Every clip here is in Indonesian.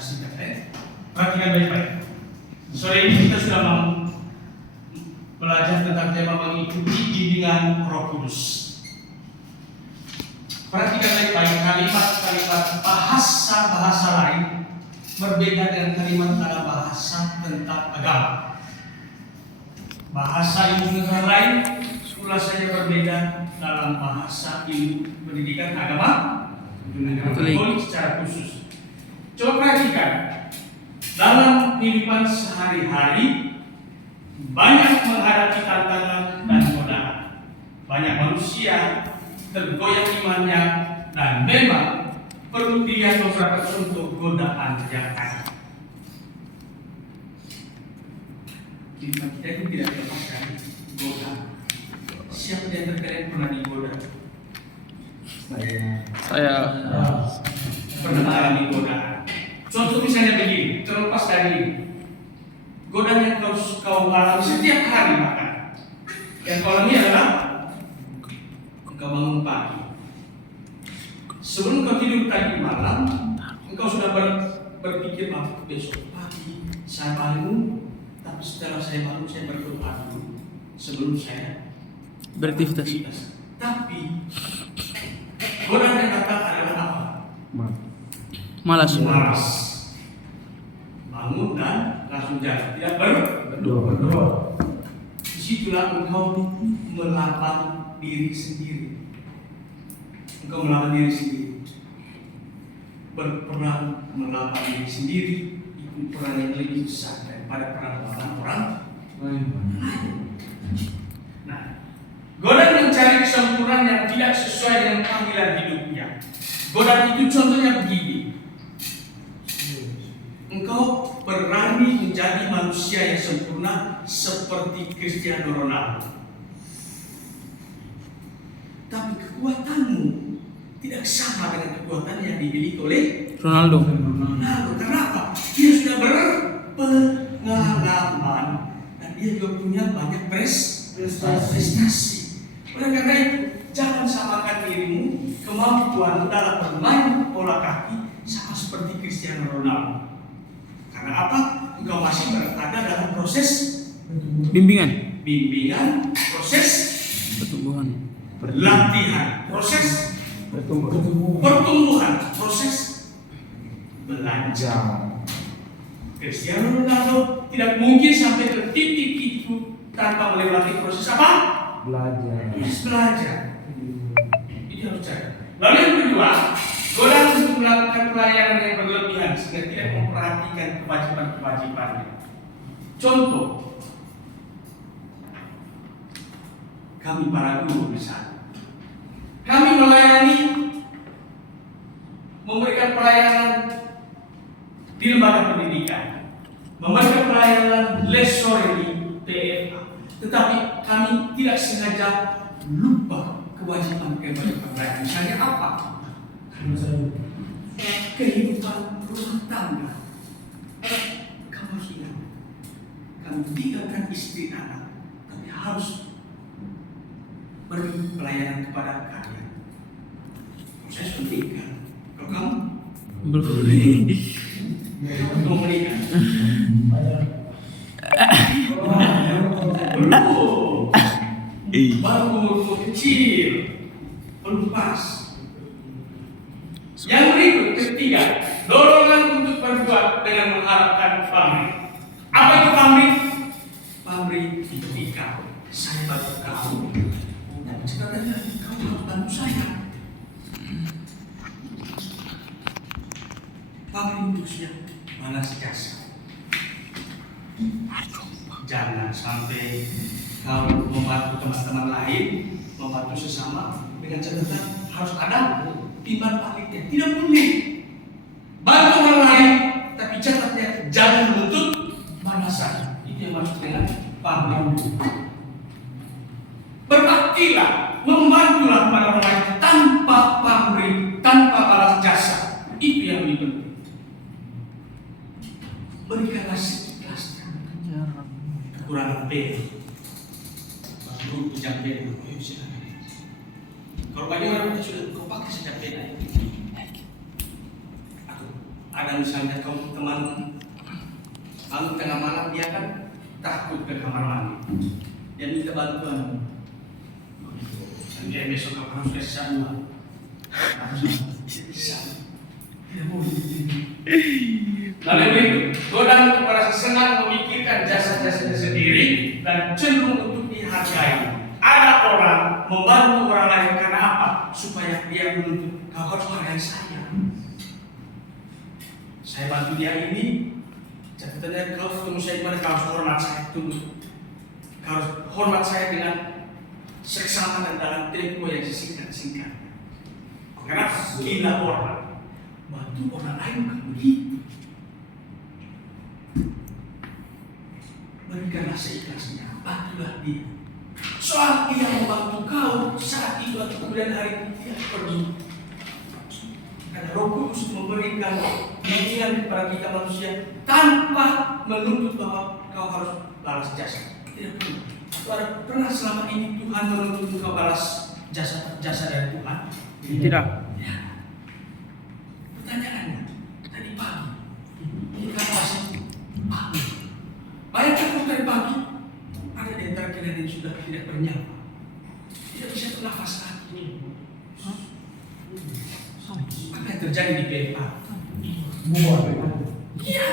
singkat. Perhatikan baik-baik. Sore ini kita sudah mau belajar tentang tema mengikuti bimbingan Roh Kudus. Perhatikan baik-baik, kalimat-kalimat bahasa lain berbeda dengan kalimat dalam bahasa tentang agama. Bahasa ilmu negara lain pula saja berbeda dalam bahasa ilmu pendidikan agama Katolik secara khusus. Coba perhatikan, dalam kehidupan sehari-hari banyak menghadapi tantangan dan godaan. Banyak manusia tergoyang imannya dan memang perlu dilihat beberapa contoh godaan yang ada. Kehidupan kita itu tidak lepas dari godaan. Siapa di antara kalian pernah digoda? Saya Pernah mengalami godaan. Contoh misalnya begini, terlepas dari ini. Godaan yang kau alami setiap hari makan. Yang kau alami adalah engkau bangun pagi. Sebelum kau tidur tadi malam, engkau sudah berpikir bahwa besok pagi saya bangun, tapi setelah saya bangun saya berdoa dulu sebelum saya beraktivitas. Tapi godaan yang datang adalah apa? malas. Bangun dan langsung jalan, tidak berdoa. Disitulah engkau melawan diri sendiri. Engkau melawan diri sendiri. Berperang melawan diri sendiri itu perang yang lebih besar daripada perang melawan orang lain. Nah, godaan mencari kesempurnaan yang tidak sesuai dengan panggilan hidupnya. Godaan itu contohnya begini. Engkau berani menjadi manusia yang sempurna seperti Cristiano Ronaldo. Tapi kekuatanmu tidak sama dengan kekuatan yang dimiliki oleh Ronaldo. Kenapa? Dia sudah berpengalaman dan dia juga punya banyak prestasi. Oleh karena itu, jangan samakan dirimu, kemampuan dalam bermain bola kaki sama seperti Cristiano Ronaldo. Karena apa? Engkau masih berada dalam proses Bimbingan, proses pertumbuhan, latihan, proses pertumbuhan, proses belajar. Cristiano Ronaldo tidak mungkin sampai ke titik itu tanpa melewati proses apa? Belajar. Ini harus cari. Lalu yang kedua, godaan untuk melakukan pelayanan yang berlebihan sehingga tidak memperhatikan kewajiban-kewajibannya. Contoh, kami para guru misalnya, kami melayani, memberikan pelayanan di lembaga pendidikan, memberikan pelayanan les sore di PFA, tetapi kami tidak sengaja lupa kewajiban-kewajiban lain. Misalnya apa? Kehidupan rumah tangga. Kamu harus ingat, kamu tinggalkan istri anak, tapi harus beri pelayanan kepada kalian. Proses pendidikan. Kalau kamu belum. untuk menikah, baru umur kecil, belum pas. Yang berikut, ketiga, dorongan untuk berbuat dengan mengharapkan pamrih. Apa itu pamrih? Pamrih ketika saya bantu kamu, dan katanya kamu harus bantu saya. Pamrih itu siap balas jasa. Jangan sampai kau membantu teman-teman lain, membantu sesama dengan catatan harus ada timbal baliknya. Tidak boleh bantu orang lain, tapi catatnya jangan menuntut balasan. Itu yang maksud dengan pamrih. Berbaktilah, membantulah kepada orang lain tanpa pamrih, tanpa balas jasa. Itu yang lebih penting. Berikanlah seikhlasnya. Kekurangan pena. Baru pinjam pena. Ayo silakan. Kalau banyak orang sudah kau pakai sejak pena. ada misalnya kau teman bangun tengah malam, dia kan takut ke kamar mandi, dia minta bantuan. Dan dia besok kau harus kasih sama, lalu begitu, godaan untuk merasa senang memikirkan jasa-jasanya sendiri dan cenderung untuk dihargai. Ada orang membantu orang lain karena apa? Supaya dia menuntut, kau harus hargai saya. Saya bantu dia ini, catatannya kau ketemu saya gimana, kau harus hormat saya tunggu. Kau harus hormat saya dengan seksama dan dalam tempo yang singkat-singkat. Karena gila orang bantu orang lain bukan begitu. Berikanlah seikhlasnya, bantulah dia. Soal dia membantu kau saat itu atau kemudian hari dia pergi. Karena Roh Kudus memberikan bimbingan kepada kita manusia tanpa menuntut bahwa kau harus balas jasa. Tidak perlu. Pernah selama ini Tuhan menuntut kau balas jasa dari Tuhan? Tidak. Ya. Pertanyaannya tadi pagi, ini kan masih pagi. Bayangkan kalau tadi pagi ada di antara kalian yang sudah tidak bernyawa, tidak bisa bernafas lagi. Apa yang terjadi di PFA? Iya,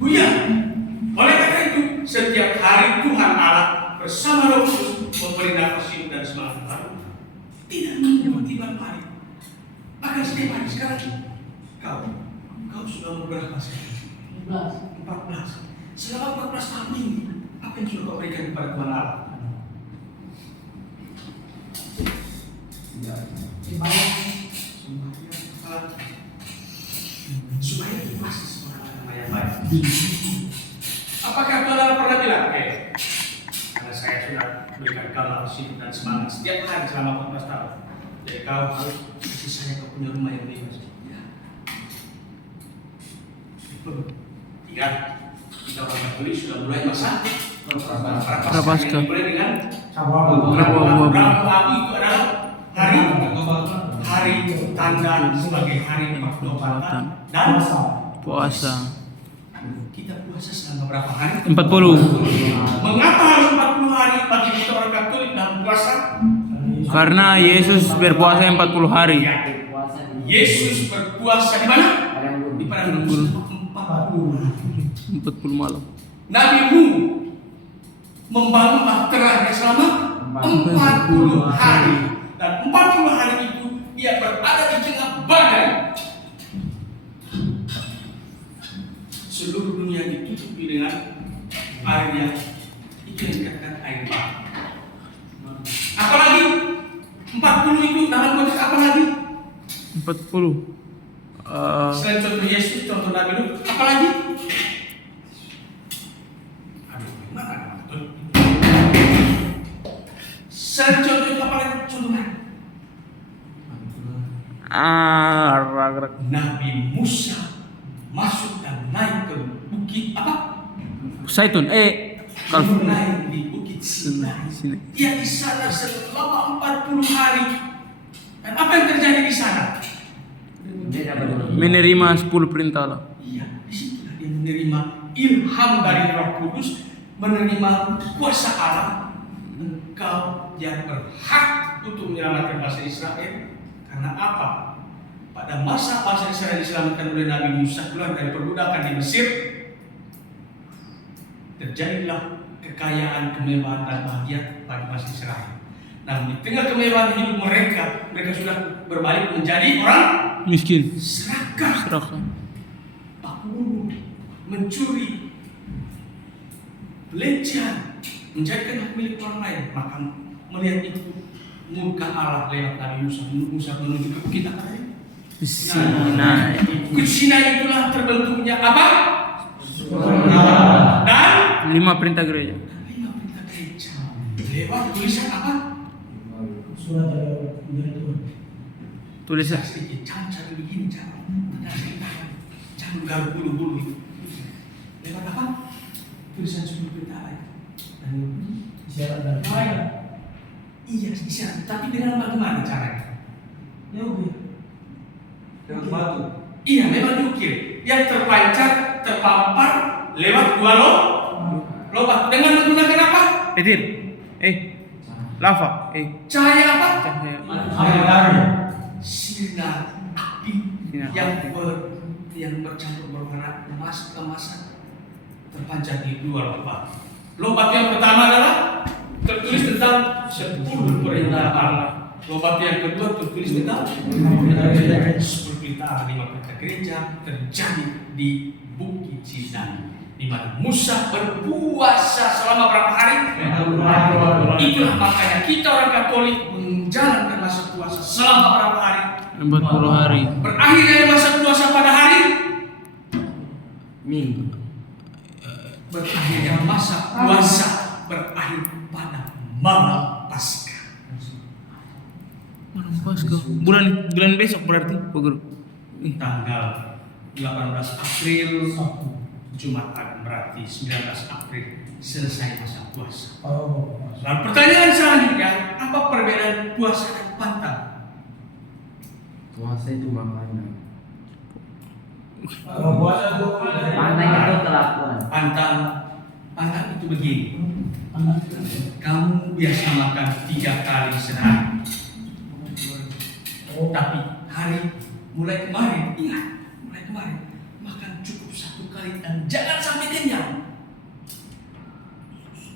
buyar. Oleh karena itu, setiap hari Tuhan Allah bersama Roh Kudus memberi nafas hidup dan semangat baru. Tidak tiba-tiba hari. Bahkan setiap hari sekarang kau sudah berapa sekarang? 14. Selama 14 tahun ini, apa yang sudah kau berikan kepada Tuhan Allah? Supaya itu pasti seorang yang baik. Apakah Tuhan Allah pernah bilang, karena saya sudah berikan kau nafas hidup dan semangat setiap hari selama 14 tahun, jadi kau harus kasih saya kau punya rumah yang bebas. Ingat, kita orang Katolik sudah mulai masa Prapaskah. Mulai dengan Abu-abu. Abu itu adalah hari tanda sebagai hari pertobatan dan Puasa. kita puasa selama berapa hari? 40. Mengapa harus 40 hari bagi kita orang Katolik dalam puasa? Karena Yesus berpuasa 40 hari. Ya, Yesus berpuasa di mana? Di padang gurun 40 hari. 40 malam. Nabi Nuh membangun bahteranya selama 40 hari. Dan 40 hari itu dia berada di tengah badai. Seluruh dunia ditutupi dengan air yang itu yang dikatakan air bah. Apalagi 40 itu dalam konteks apa lagi? 40. Selain contoh Yesus, contoh Nabi Nuh, apalagi? Selain contoh itu apalagi? Contoh lain. Nabi Musa masuk dan naik ke bukit apa? Zaitun. Naik di bukit Sinai. Dia di sana selama 40 hari. Dan apa yang terjadi di sana? Menerima 10 perintah Allah. Iya, disitulah dia menerima ilham dari Roh Kudus, menerima kuasa Allah. Engkau yang berhak untuk menyelamatkan bangsa Israel. Karena apa? Pada masa bangsa Israel diselamatkan oleh Nabi Musa keluar dari perbudakan di Mesir, terjadilah kekayaan, kemewahan dan bahagia bagi bangsa Israel. Namun di tengah kemewahan hidup mereka sudah berbalik menjadi orang Miskin. serakah, pembunuh, mencuri, pelecehan, menjadikan hak milik orang lain. Maka melihat itu murka Allah lewat Nabi Musa. Musa menuju ke bukit apa tadi? Sinai. Bukit Sinai itulah terbentuknya apa? Dan 5 perintah gereja. 5 perintah gereja. Lewat tulisan apa? Surat dari Tuhan. Tulisan. Sedikit, jangan cari begini, jangan garuk bulu-bulu itu. Lewat apa? Tulisan 10 perintah lain. Dan isyarat dan lain. Iya, isyarat. Tapi dengan bagaimana caranya? Ya udah. Dengan batu. Iya, memang diukir. Yang terpancar, terpampar lewat dua lobak. Dengan menggunakan apa? Edir. Lava. Cahaya apa? Cahaya. Sinar api Sinar yang bercampur berwarna emas keemasan terpancar di dua lobak. Lobak yang pertama adalah tertulis tentang 10 perintah Allah. Lobak yang kedua tertulis tentang 10 perintah Allah. 5 perintah gereja terjadi di Bukit Sinai, di mana Musa berpuasa selama berapa hari? Itulah makanya kita orang Katolik menjalankan masa puasa selama berapa hari? 40 hari. Berakhir dari masa puasa pada hari Minggu. berakhir dari masa puasa berakhir pada malam Paskah. Malam Paskah. Bulan besok berarti, Pak Guru. Tanggal 18 April Jumat Agung, berarti 19 April selesai masa puasa. Lalu pertanyaan selanjutnya, apa perbedaan puasa dan pantang? Puasa itu makanan. Kalau puasa itu Pantang itu kelakuan. Pantang itu begini. Kamu biasa makan 3 kali sehari. Tapi hari mulai kemarin, ingat, mulai kemarin makan cukup 1 kali dan jangan sampai kenyang.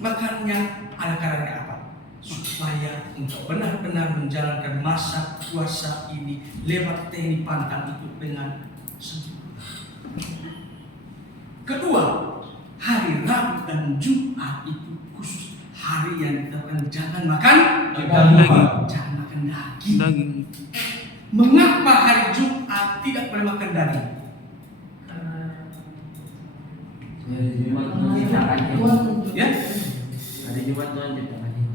Makannya ada karenanya apa? Supaya untuk benar-benar menjalankan masa puasa ini lewat teknik pantang itu dengan sempurna. Kedua, hari Rabu dan Jumat itu khusus hari yang dikatakan jangan makan Daging. jangan makan daging. Daging. Mengapa hari Jumat tidak boleh makan daging? Hari Jumat Tuhan ciptakannya. Ya, Hari Jumat Tuhan ciptakannya.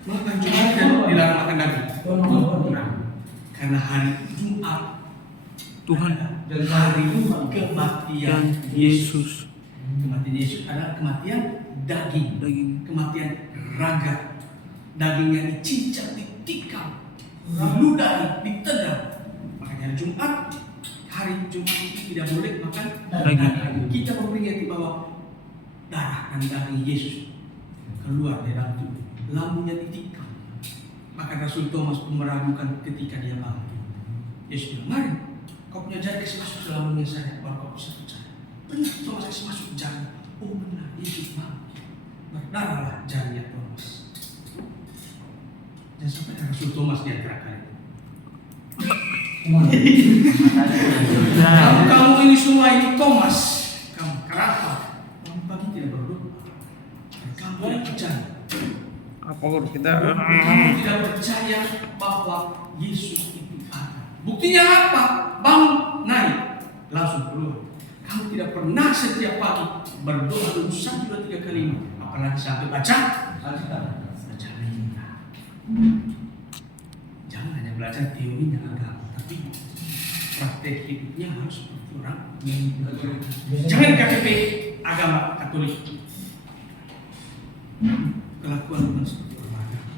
maka Jumat tidak dilarang makan daging. Karena hari Jumat Tuhan dan hari kematian dan Yesus. Kematian Yesus adalah kematian daging, Daging. kematian raga. Daging yang dicincang, ditikam, diludahi, ditendang. Makanya hari Jumat itu tidak boleh makan daging. Kita memperingati bahwa darah dan daging Yesus keluar dari dalam tubuh, lambungnya ditikam. Maka Rasul Thomas pun meragukan ketika dia bangun. Yesus bilang, mari, kau punya jari kasih masuk ke lambungnya saya, baru kau bisa percaya. Benar, Thomas kasih masuk jari. Oh benar, Yesus bangun. Berdarahlah jarinya Thomas. Dan sampai ada Rasul Thomas di antara kalian. Kamu ini semua ini Thomas. Kamu kenapa? Kamu pagi tidak berdoa. Kamu tidak percaya. Apa Guru kita? Kamu tidak percaya bahwa Yesus itu ada. Buktinya apa? Bangun, naik, langsung keluar. Kamu tidak pernah setiap pagi berdoa dulu 1, 2, 3 kali. Apalagi sampai baca Berita. Jangan hanya belajar teorinya agama, tapi praktek hidupnya harus seperti orang jangan KTP agama Katolik. Kelakuan bukan seperti orang agama.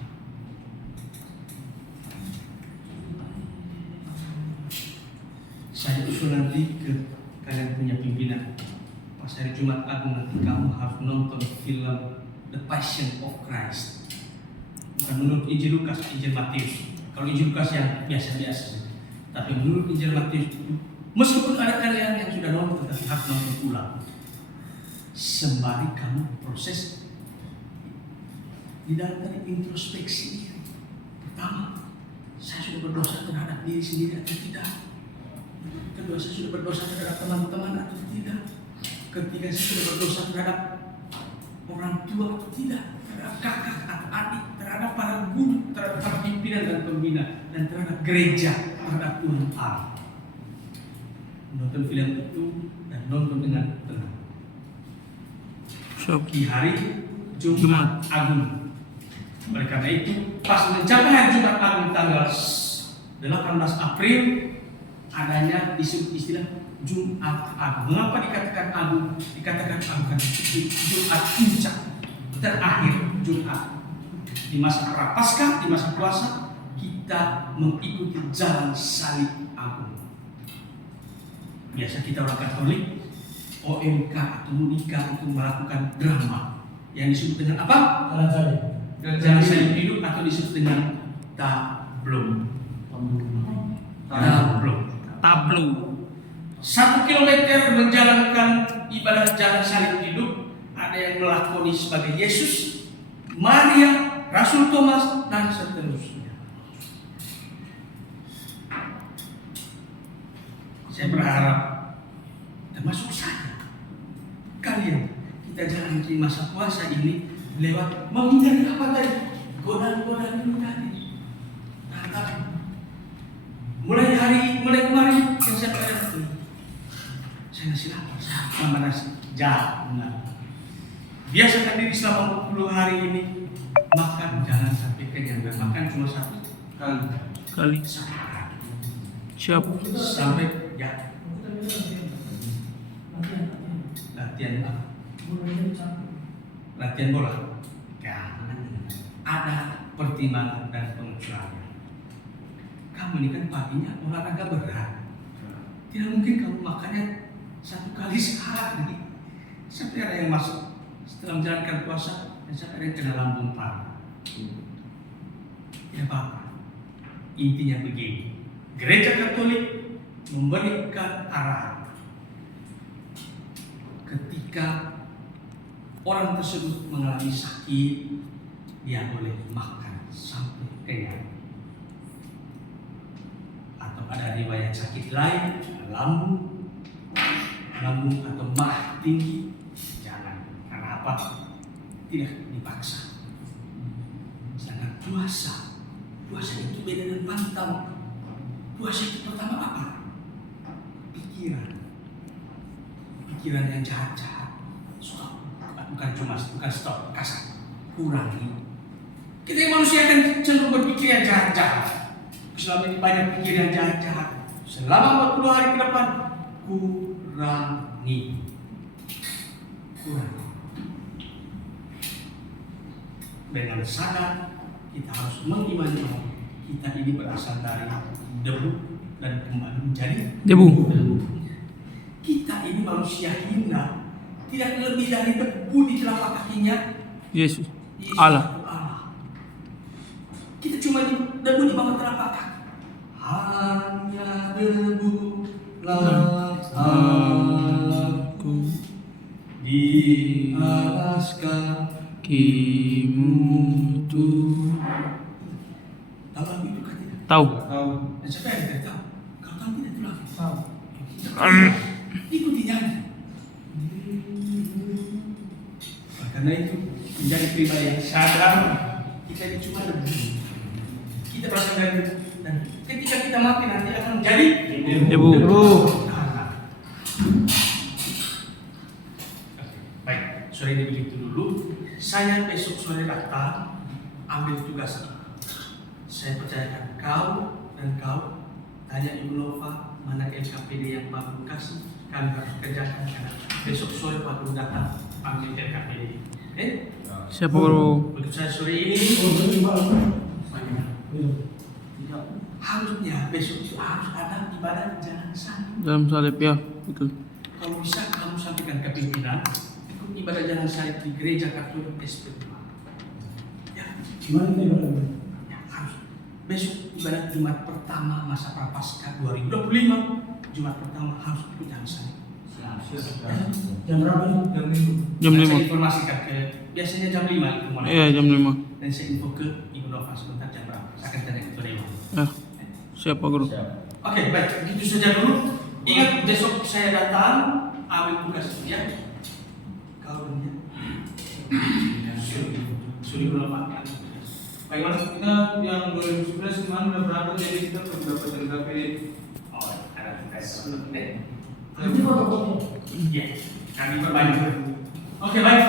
Saya usul nanti ke kalian punya pimpinan. Pas hari Jumat Agung nanti kamu harus nonton film The Passion of Christ. Bukan menurut Injil Lukas, Injil Matius. Kalau Injil Lukas yang biasa-biasa saja. Tapi menurut Injil Matius itu, meskipun ada kalian yang sudah nonton, tapi harus nonton ulang. Sembari kamu proses di dalam tadi introspeksi. Pertama, saya sudah berdosa terhadap diri sendiri atau tidak? Kedua, saya sudah berdosa terhadap teman-teman atau tidak? Ketiga, saya sudah berdosa terhadap orang tua atau tidak? Terhadap kakak atau adik, terhadap para guru, terhadap para pimpinan dan pembina, dan terhadap gereja, terhadap Tuhan Allah. Nonton film itu dan nonton dengan tenang. Di hari Jumat Agung. Oleh karena itu, pas mencapai hari Jumat Agung tanggal 18 April, adanya istilah Jumat Agung. Mengapa dikatakan Agung? Dikatakan Agung karena Jumat puncak terakhir Jumat. Di masa Prapaskah, di masa puasa, kita kita mengikuti jalan salib agung. Biasa kita orang Katolik, OMK atau menikah itu melakukan drama yang disebut dengan apa? Jalan salib hidup atau disebut dengan tablo. Tablo. 1 kilometer menjalankan ibadah jalan salib hidup, ada yang melakoni sebagai Yesus, Maria, Rasul Thomas, dan seterusnya. Saya berharap, termasuk saya, kalian, kita jalan di masa puasa ini lewat menghindari apa tadi? Godaan-godaan ini tadi. Mulai kemarin yang saya pelajari, saya nasi lapar, sama nasi jangan. Biasakan diri selama 40 hari ini makan jangan sampai kenyang, dan makan cuma satu Kali. sehari. Siap. Sampai ya latihan apa? Latihan bola. Jangan. Ada pertimbangan dan pengecualian. Kamu ini kan paginya olahraga berat. Tidak mungkin kamu makannya 1 kali sehari. Sampai ada yang masuk setelah menjalankan puasa dan sampai ada yang kena lambung parah. Tidak apa-apa. Intinya begini. Gereja Katolik memberikan arahan. Ketika orang tersebut mengalami sakit, dia boleh makan sampai kenyang. Atau ada riwayat sakit lain, lambung atau mah tinggi, jangan. Karena apa? Tidak dipaksa. Sedangkan puasa itu beda dengan pantang. Puasa itu pertama apa? Pikiran yang jahat-jahat. Bukan stop, kasar. Kurangi. Kita yang manusia kan cenderung berpikir yang jahat-jahat. Selama ini banyak pikiran jahat-jahat. Selama 40 hari ke depan, kurangi. Dengan sadar, kita harus mengimani bahwa kita ini berasal dari debu dan kembali menjadi Debu. Kita ini manusia hina, tidak lebih dari debu di telapak kakinya Yesus. Yesus Allah. Kita cuma debu di bawah telapak kaki. Hanya debu lah aku di atas Kakimu tuh. Tahu lagu itu kan tidak? Tahu. Dan siapa yang tidak tahu? Kalau tahu tidak itu lagu. Tahu. Ikuti nyanyi. Karena itu menjadi pribadi yang sadar, kita ini cuma debu. Kita berasal dari debu. Dan ketika kita mati nanti akan menjadi Debu. Baik, sore ini begitu dulu. Saya besok sore datang ambil tugas. Saya percayakan kau dan kau tanya Ibu Nova mana LKPD yang Pak kasih, kami harus kerjakan karena besok sore Pak datang ambil LKPD. Siapa bro? Begitu saya sore ini harusnya besok itu harus ada ibadah jalan salib. Dalam salib ya, betul. Kalau bisa kamu sampaikan ke pimpinan ikut ibadah jalan salib di gereja Katolik SP2. Ya, Gimana itu ibadah? ya harus. Besok ibadah Jumat pertama masa Prapaskah 2025, Jumat pertama harus ikut jalan salib. Jam berapa itu? Jam Dan 5. saya informasikan ke biasanya jam 5 itu mulai. Iya, jam 5. Dan saya info ke Ibu Nova sebentar jam berapa. Saya akan tanya ke Dewa. Ya. Siapa guru? Oke, baik. Begitu saja dulu. Ingat besok saya datang ambil tugas ya. Kau dunia. Sudah berapa? Bagaimana kita yang 2011 kemarin udah berangkat jadi kita belum dapat LKPD. Oh, ada tes sebentar. Itu foto-foto. Iya, kami perbanyak. Oke, baik.